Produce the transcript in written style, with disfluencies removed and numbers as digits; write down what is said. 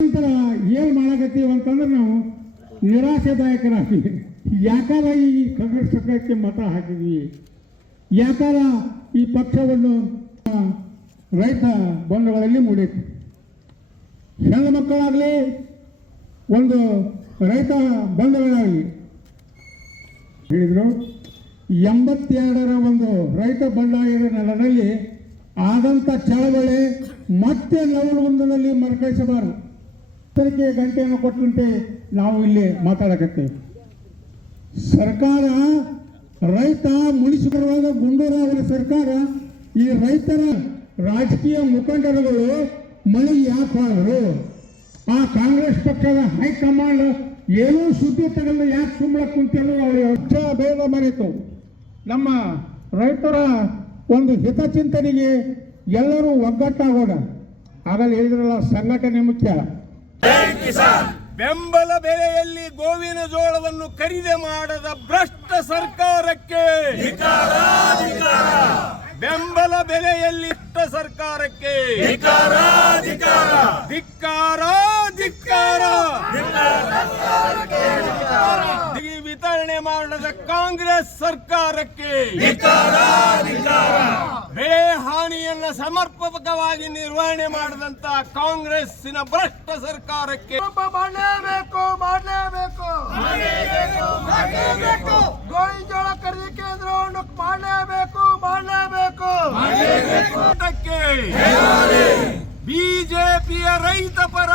ನಂತರ ಏನು ಮಾಡಕತ್ತೀವಿ ಅಂತಂದ್ರೆ ನಾವು ನಿರಾಶೆದಾಯಕರಾಗಿ ಯಾಕಾರ ಈ ಕಾಂಗ್ರೆಸ್ ಸರ್ಕಾರಕ್ಕೆ ಮತ ಹಾಕಿದ್ವಿ, ಯಾಕಾರ ಈ ಪಕ್ಷವನ್ನು ರೈತ ಬಂಧುಗಳಲ್ಲಿ ಮೂಡೈತಿ. ಹೆಣ್ಣು ಮಕ್ಕಳಾಗಲಿ ಒಂದು ರೈತ ಬಂಧುಗಳಾಗಲಿ ಹೇಳಿದರು 82ರ ಒಂದು ರೈತ ಬಂಡಾಯದ ನೆಲದಲ್ಲಿ ಆದಂಥ ಚಳವಳಿ ಮತ್ತೆ ನವಲಗುಂದದಲ್ಲಿ ಮರುಕಳಿಸಬಾರದು. ಎಚ್ಚರಿಕೆಯ ಗಂಟೆಯನ್ನು ಕೊಟ್ಟಂತೆ ನಾವು ಇಲ್ಲಿ ಮಾತಾಡಕತ್ತೇವೆ. ಸರ್ಕಾರ ರೈತ ಮುನಿಸಿ ಬರುವಾಗ ಗುಂಡೂರಾವರ ಸರ್ಕಾರ ಈ ರೈತರ ರಾಜಕೀಯ ಮುಖಂಡರುಗಳು ಮಳೆ ಯಾಕೆ ಹೋದರು, ಆ ಕಾಂಗ್ರೆಸ್ ಪಕ್ಷದ ಹೈಕಮಾಂಡ್ ಏನೂ ಸುದ್ದಿ ತಗಲ್ಲ ಯಾಕೆ ಸುಮ್ಮನೆ ಕುಂತೇಳು ಪಕ್ಷ ಭೇದ ಮರೆತು ನಮ್ಮ ರೈತರ ಒಂದು ಹಿತಚಿಂತನೆಗೆ ಎಲ್ಲರೂ ಒಗ್ಗಟ್ಟಾಗೋಣ. ಆಗಲೇ ಹೇಳಿದ್ರಲ್ಲ, ಸಂಘಟನೆ ಮುಖ್ಯ. ಬೆಂಬಲ ಬೆಲೆಯಲ್ಲಿ ಗೋವಿನ ಜೋಳವನ್ನು ಖರೀದಿ ಮಾಡದ ಭ್ರಷ್ಟ ಸರ್ಕಾರಕ್ಕೆ ಬೆಂಬಲ ಬೆಲೆಯಲ್ಲಿ ಸರ್ಕಾರಕ್ಕೆ ಧಿಕ್ಕಾರ ಧಿಕ್ಕಾರ. ವಿತರಣೆ ಮಾಡದ ಕಾಂಗ್ರೆಸ್ ಸರ್ಕಾರಕ್ಕೆ ಬೆಳೆ ಹಾನಿಯನ್ನ ಸಮರ್ಪಕವಾಗಿ ನಿರ್ವಹಣೆ ಮಾಡದಂತ ಕಾಂಗ್ರೆಸ್ಸಿನ ಭ್ರಷ್ಟ ಸರ್ಕಾರಕ್ಕೆ ಮಾಡಲೇಬೇಕು ಮಾಡಲೇಬೇಕು ಗೋವಿನ ಜೋಳ ಖರೀದಿ ಕೇಂದ್ರವನ್ನು ಮಾಡಲೇಬೇಕು ಮಾಡಲೇಬೇಕು. ಬಿಜೆಪಿಯ ರೈತ ಪರ